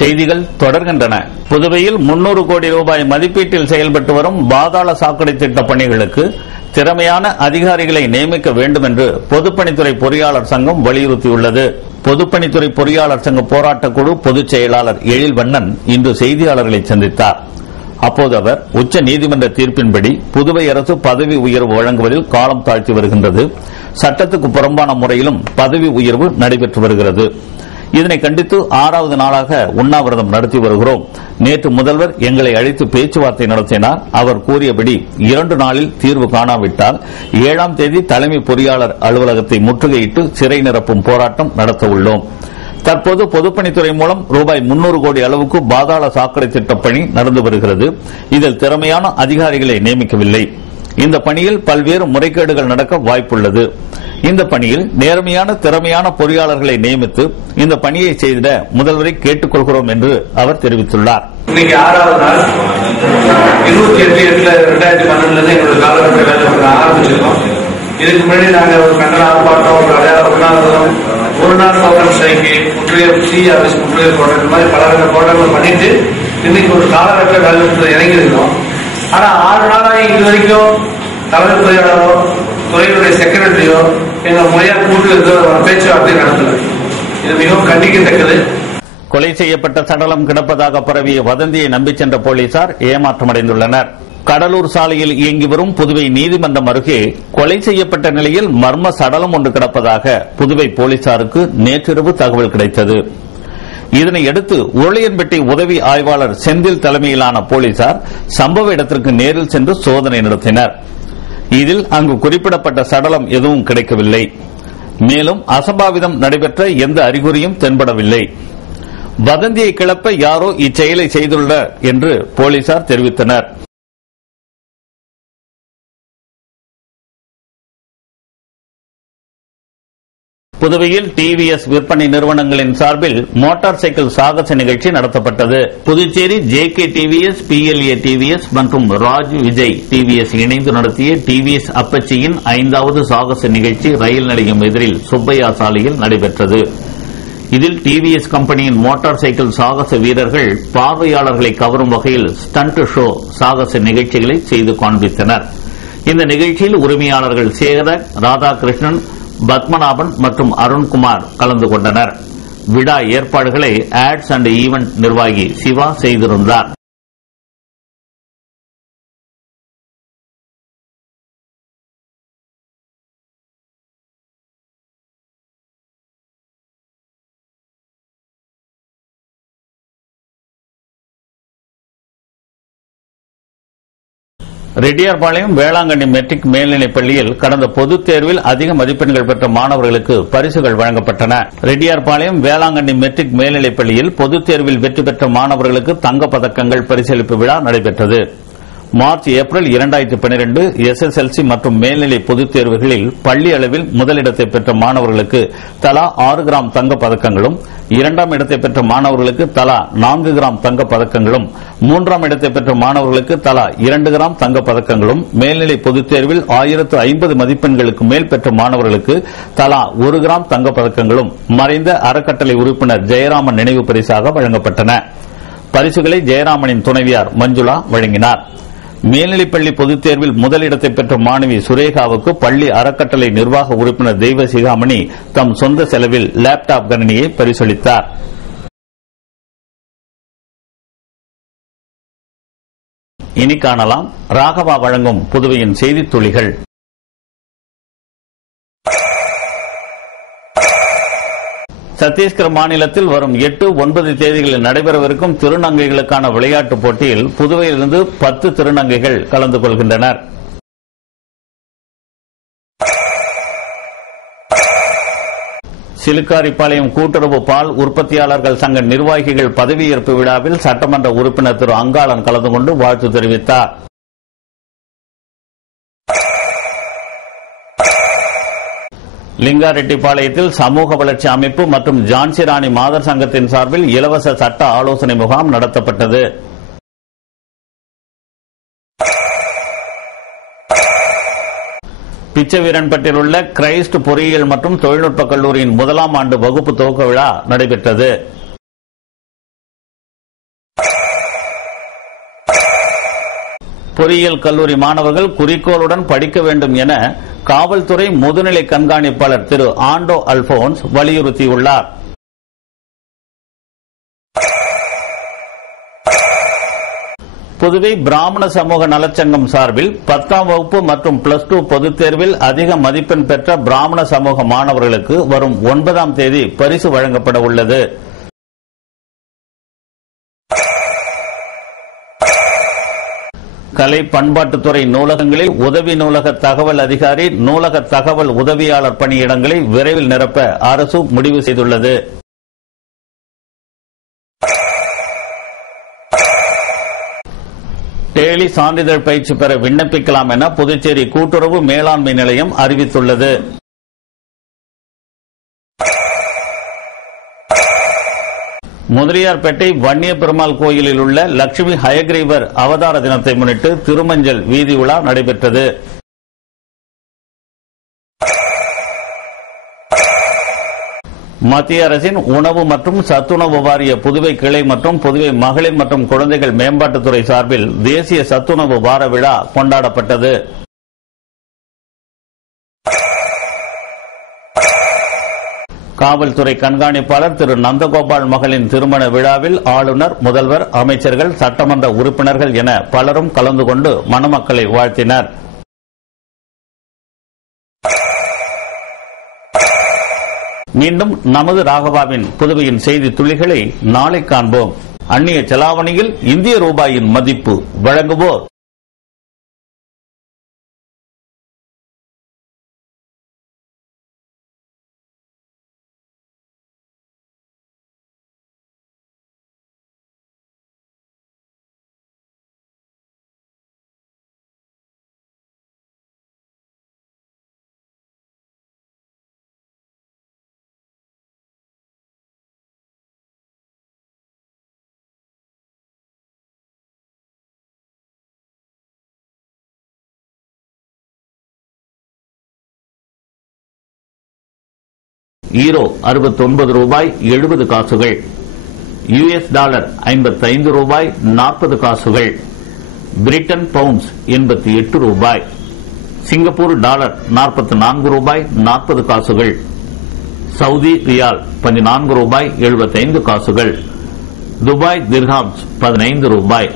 செய்திகள் தொடர்கின்றன. புதுவையில் 300 கோடி ரூபாய் மதிப்பீட்டில் செயல்பட்டு வரும் பாதாள சாக்கடை திட்ட பணிகளுக்கு திறமையான அதிகாரிகளை நியமிக்க வேண்டும் என்று பொதுப்பணித்துறை பொறியாளர் சங்கம் வலியுறுத்தியுள்ளது. பொதுப்பணித்துறை பொறியாளர் சங்க போராட்டக்குழு பொதுச் செயலாளர் எழில்வண்ணன் இன்று செய்தியாளர்களை சந்தித்தார். அப்போது அவர் உச்ச நீதிமன்ற தீர்ப்பின்படி புதுவை அரசு பதவி உயர்வு வழங்குவதில் காலம் தாழ்த்தி வருகின்றது. சட்டத்துக்கு புறம்பான முறையிலும் பதவி உயர்வு நடைபெற்று வருகிறது. இதனை கண்டித்து 6வது நாளாக உண்ணாவிரதம் நடத்தி வருகிறோம். நேற்று முதல்வர் எங்களை அழைத்து பேச்சுவார்த்தை நடத்தினார். அவர் கூறியபடி 2 நாளில் தீர்வு காணாவிட்டால் 7ஆம் தேதி தலைமை பொறியாளர் அலுவலகத்தை முற்றுகையிட்டு சிறை நிரப்பும் போராட்டம் நடத்த உள்ளோம். தற்போது பொதுப்பணித்துறை மூலம் ரூபாய் 300 கோடி அளவுக்கு பாதாள சாக்கடை திட்டப் பணி நடந்து வருகிறது. இதில் திறமையான அதிகாரிகளை நியமிக்கவில்லை. இந்த பணியில் பல்வேறு முறைகேடுகள் நடக்க வாய்ப்புள்ளது. இந்த பணியில் நேர்மையான திறமையான பொறியாளர்களை நியமித்து இந்த பணியை செய்திட முதல்வரை கேட்டுக் கொள்கிறோம் என்று அவர் தெரிவித்துள்ளார். இன்னைக்கு 6வது நாள் 28/8/2012 எங்களோட காலகட்ட வேலை ஆரம்பிச்சிருக்கோம். இதுக்கு முன்னாடி நாங்கள் ஒரு கண்டன ஆர்ப்பாட்டம், ஒரு உண்ணாவிரதம், ஒரு நாள் சோதனை ஸ்ட்ரைக்கு, முற்றுகை சி ஆபீஸ் முற்றுகை போராட்டம், இந்த மாதிரி பல போராட்டங்கள் பண்ணிட்டு இன்னைக்கு ஒரு காலகட்ட வேலை இறங்கியிருக்கோம். ஆனா 6 நாளாக இது வரைக்கும் தலைமை பொறியாளரோ துறையினுடைய செக்ரட்டரியோ எங்கள் முறையா கூட்டு பேச்சுவார்த்தை நடத்தல. இது மிகவும் கண்டிக்கத்தக்கது. கொலை செய்யப்பட்ட சடலம் கிடப்பதாக பரவிய வதந்தியை நம்பிச் சென்ற போலீசார் ஏமாற்றமடைந்துள்ளனர். கடலூர் சாலையில் இயங்கி வரும் புதுவை நீதிமன்றம் அருகே கொலை செய்யப்பட்ட நிலையில் மர்ம சடலம் ஒன்று கிடப்பதாக புதுவை போலீசாருக்கு நேற்றிரவு தகவல் கிடைத்தது. இதனையடுத்து உருளையன்பேட்டை உதவி ஆய்வாளர் செந்தில் தலைமையிலான போலீசார் சம்பவ இடத்திற்கு நேரில் சென்று சோதனை நடத்தினர். இதில் அங்கு குறிப்பிடப்பட்ட சடலம் எதுவும் கிடைக்கவில்லை. மேலும் அசம்பாவிதம் நடைபெற்ற எந்த அறிகுறியும் தென்படவில்லை. வதந்தியை கிளப்ப யாரோ இச்செயலை செய்துள்ளனர் என்று போலீசார் தெரிவித்தனர். புதுவையில் டிவிஎஸ் விற்பனை நிறுவனங்களின் சார்பில் மோட்டார் சைக்கிள் சாகச நிகழ்ச்சி நடத்தப்பட்டது. புதுச்சேரி ஜேகே டிவிஎஸ், பிஎல்ஏ டிவிஎஸ் மற்றும் ராஜ் விஜய் டிவிஎஸ் இணைந்து நடத்திய டிவிஎஸ் அப்பச்சியின் 5வது சாகச நிகழ்ச்சி ரயில் நிலையம் எதிரில் சுப்பையா சாலையில் நடைபெற்றது. இதில் டிவிஎஸ் கம்பெனியின் மோட்டார் சைக்கிள் சாகச வீரர்கள் பார்வையாளர்களை கவரும் வகையில் ஸ்டண்ட் ஷோ சாகச நிகழ்ச்சிகளை செய்து காண்பித்தனர். இந்த நிகழ்ச்சியில் உரிமையாளர்கள் சேகர், ராதாகிருஷ்ணன், பத்மநாபன் மற்றும் அருண்குமார் கலந்து கொண்டனர். விழா ஏற்பாடுகளை ஆட்ஸ் அண்ட் ஈவென்ட் நிர்வாகி சிவா செய்திருந்தார். ரெட்டியார்பாளையம் வேளாங்கண்ணி மெட்ரிக் மேல்நிலைப் பள்ளியில் கடந்த பொதுத் தேர்வில் அதிக மதிப்பெண்கள் பெற்ற மாணவர்களுக்கு பரிசுகள் வழங்கப்பட்டன. ரெட்டியார்பாளையம் வேளாங்கண்ணி மெட்ரிக் மேல்நிலைப் பள்ளியில் பொதுத் தேர்வில் வெற்றி பெற்ற மாணவர்களுக்கு தங்கப் பதக்கங்கள் பரிசளிப்பு விழா நடைபெற்றது. மார்ச், ஏப்ரல் 2012 எஸ்எஸ்எல்சி மற்றும் மேல்நிலை பொதுத் தேர்வுகளில் பள்ளி அளவில் முதலிடத்தை பெற்ற மாணவர்களுக்கு தலா 6 கிராம் தங்கப் பதக்கங்களும், 2ஆம் இடத்தை பெற்ற மாணவர்களுக்கு தலா 4 கிராம் தங்கப் பதக்கங்களும், 3ஆம் இடத்தை பெற்ற மாணவர்களுக்கு தலா 2 கிராம் தங்கப் பதக்கங்களும், மேல்நிலை பொதுத் தேர்வில் 1050 மதிப்பெண்களுக்கு மேல் பெற்ற மாணவர்களுக்கு தலா 1 கிராம் தங்கப் பதக்கங்களும் மறைந்த அறக்கட்டளை உறுப்பினர் ஜெயராமன் நினைவு பரிசாக வழங்கப்பட்டன. பரிசுகளை ஜெயராமனின் துணைவியார் மஞ்சுளா வழங்கினார். மேல்நிலைப்பள்ளி பொதுத் தேர்வில் முதலிடத்தை பெற்ற மாணவி சுரேகாவுக்கு பள்ளி அறக்கட்டளை நிர்வாக உறுப்பினர் தெய்வ சிகாமணி தம் சொந்த செலவில் லேப்டாப் கணினியை பரிசளித்தார். இனி காணலாம் ராகவா வழங்கும் புதுவையின் செய்தித் துளிகள். சத்தீஸ்கர் மாநிலத்தில் வரும் 8, 9 தேதிகளில் நடைபெறவிருக்கும் திருநங்கைகளுக்கான விளையாட்டுப் போட்டியில் புதுவையிலிருந்து 10 திருநங்கைகள் கலந்து கொள்கின்றனர். சிலுக்காரிப்பாளையம் கூட்டுறவு பால் உற்பத்தியாளர்கள் சங்க நிர்வாகிகள் பதவியேற்பு விழாவில் சட்டமன்ற உறுப்பினர் திரு அங்காளன் கலந்து கொண்டு வாழ்த்து தெரிவித்தார். லிங்காரெட்டிப்பாளையத்தில் சமூக வளர்ச்சி அமைப்பு மற்றும் ஜான்சி ராணி மாதர் சங்கத்தின் சார்பில் இலவச சட்ட ஆலோசனை முகாம் நடத்தப்பட்டது. பிச்சவீரன்பட்டில் உள்ள கிரைஸ்ட் பொறியியல் மற்றும் தொழில்நுட்ப கல்லூரியின் 1ஆம் ஆண்டு வகுப்பு துவக்க விழா நடைபெற்றது. பொறியியல் கல்லூரி மாணவர்கள் குறிக்கோளுடன் படிக்க வேண்டும் என காவல்துறை முதுநிலை கண்காணிப்பாளர் திரு ஆண்டோ அல்போன்ஸ் வலியுறுத்தியுள்ளார். புதுவை பிராமண சமூக நலச்சங்கம் சார்பில் 10ஆம் வகுப்பு மற்றும் +2 பொதுத் தேர்வில் அதிக மதிப்பெண் பெற்ற பிராமண சமூக மாணவர்களுக்கு வரும் 9ஆம் தேதி பரிசு வழங்கப்பட உள்ளது. கலை பண்பாட்டுத்துறை நூலகங்களில் உதவி நூலக தகவல் அதிகாரி, நூலக தகவல் உதவியாளர் பணியிடங்களை விரைவில் நிரப்ப அரசு முடிவு செய்துள்ளது. டேலி சான்றிதழ் பயிற்சி பெற விண்ணப்பிக்கலாம் என புதுச்சேரி கூட்டுறவு மேலாண்மை நிலையம் அறிவித்துள்ளது. முதலியார்பேட்டை வன்னிய பெருமாள் கோயிலில் உள்ள லட்சுமி ஹயக்ரீவர் அவதார தினத்தை முன்னிட்டு திருமஞ்சல் வீதி உலா நடைபெற்றது. மத்திய அரசின் உணவு மற்றும் சத்துணவு வாரிய புதுவை கிளை மற்றும் புதுவை மகளிர் மற்றும் குழந்தைகள் மேம்பாட்டுத்துறை சார்பில் தேசிய சத்துணவு வார விழா கொண்டாடப்பட்டது. காவல்துறை கண்காணிப்பாளர் திரு நந்தகோபால் மகளின் திருமண விழாவில் ஆளுநர், முதல்வர், அமைச்சர்கள், சட்டமன்ற உறுப்பினர்கள் என பலரும் கலந்து கொண்டு மணமக்களை வாழ்த்தினர். மீண்டும் நமது ராகவாவின் புதுவையின் செய்தி துளிகளை நாளை காண்போம். அந்நிய செலாவணியில் இந்திய ரூபாயின் மதிப்பு. வழங்குவோர் ஈரோ 69 ரூபாய் 70 காசுகள், US டாலர் 55 ரூபாய் 40 காசுகள், பிரிட்டன் பவுண்ட்ஸ் 88 ரூபாய், சிங்கப்பூர் டாலர் 44 ரூபாய் 40 காசுகள், சவுதி ரியால் 14 ரூபாய் 75 காசுகள், துபாய் திர்ஹாம்ஸ் 15 ரூபாய்,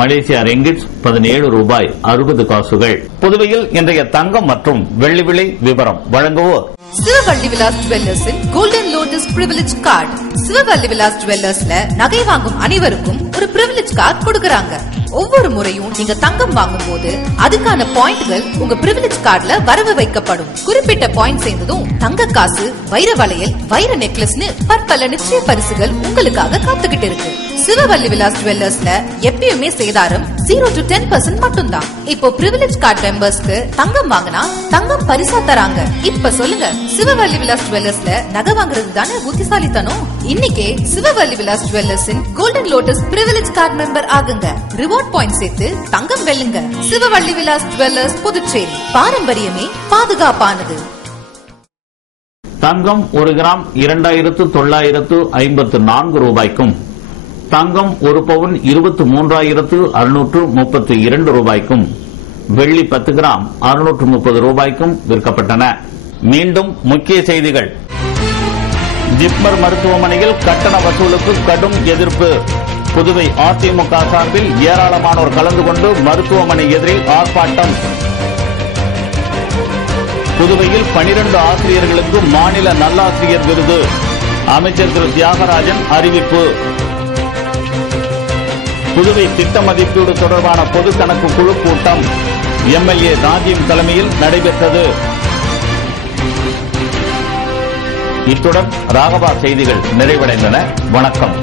மலேசியா ரிங்கிட்ஸ் 17 ரூபாய் 60 காசுகள். புதுவையில் இன்றைய தங்கம் மற்றும் வெள்ளி விலை விவரம். வழங்குவோர் சிவவள்ளி விலாஸ் ஜுவல்லர்ஸின் golden lotus privilege card. Sivavalli Vilas ஜுவல்லர்ஸ்ல நகை வாங்கும் அனைவருக்கும் ஒரு பிரிவிலேஜ் கார்டு கொடுக்கறாங்க. ஒவ்வொரு முறையும் நீங்க தங்கம் வாங்கும் போது அதுக்கான பாயிண்ட்கள் உங்க பிரிவிலேஜ் கார்டுல வரவு வைக்கப்படும். குறிப்பிட்ட பாயிண்ட் சேர்ந்ததும் தங்க காசு, வைர வளையல், வைர நெக்லஸ்னு பற்பல நிச்சய பரிசுகள் உங்களுக்காக காத்துக்கிட்டு இருக்கு. சிவவள்ளி விலாஸ் ஜுவல்லர்ஸ்ல எப்பயுமே சேதாரம் 0 to 10% மட்டும்தான். இப்போ பிரிவிலேஜ் கார்டு மெம்பர்ஸ்க்கு தங்கம் வாங்கினா தங்கம் பரிசா தராங்க. இப்ப சொல்லுங்க, சிவவள்ளி விலாஸ் ஜுவல்லர்ஸ்ல நகை வாங்குறது தானே புத்திசாலித்தனம்? இன்னைக்கே சிவவள்ளி விலாஸ் ஜுவல்லர்ஸின் golden lotus privilege card member ஆகுங்க. ரிவார்ட் பாயிண்ட் சேர்த்து தங்கம் வெல்லுங்க. சிவவள்ளி விலாஸ் ஜுவல்லர்ஸ், புதுச்சேரி. பாரம்பரியமே பாதுகாப்பானது. தங்கம் 1 கிராம் 2954 ரூபாய்க்கும், தங்கம் 1 பவுன் 23,632 ரூபாய்க்கும், வெள்ளி 10 கிராம் 630 ரூபாய்க்கும் விற்கப்பட்டன. மீண்டும் முக்கிய செய்திகள். ஜிப்மர் மருத்துவமனையில் கட்டண வசூலுக்கு கடும் எதிர்ப்பு. புதுவை அதிமுக சார்பில் ஏராளமானோர் கலந்து கொண்டு மருத்துவமனை எதிரில் ஆர்ப்பாட்டம். புதுவையில் 12 ஆசிரியர்களுக்கு மாநில நல்லாசிரியர் விருது. அமைச்சர் திரு தியாகராஜன் அறிவிப்பு. புதுவை திட்ட மதிப்பீடு தொடர்பான பொது கணக்கு குழு கூட்டம் எம்எல்ஏ ராஜீவ் தலைமையில் நடைபெற்றது. இத்துடன் ராகவா செய்திகள் நிறைவடைந்தன. வணக்கம்.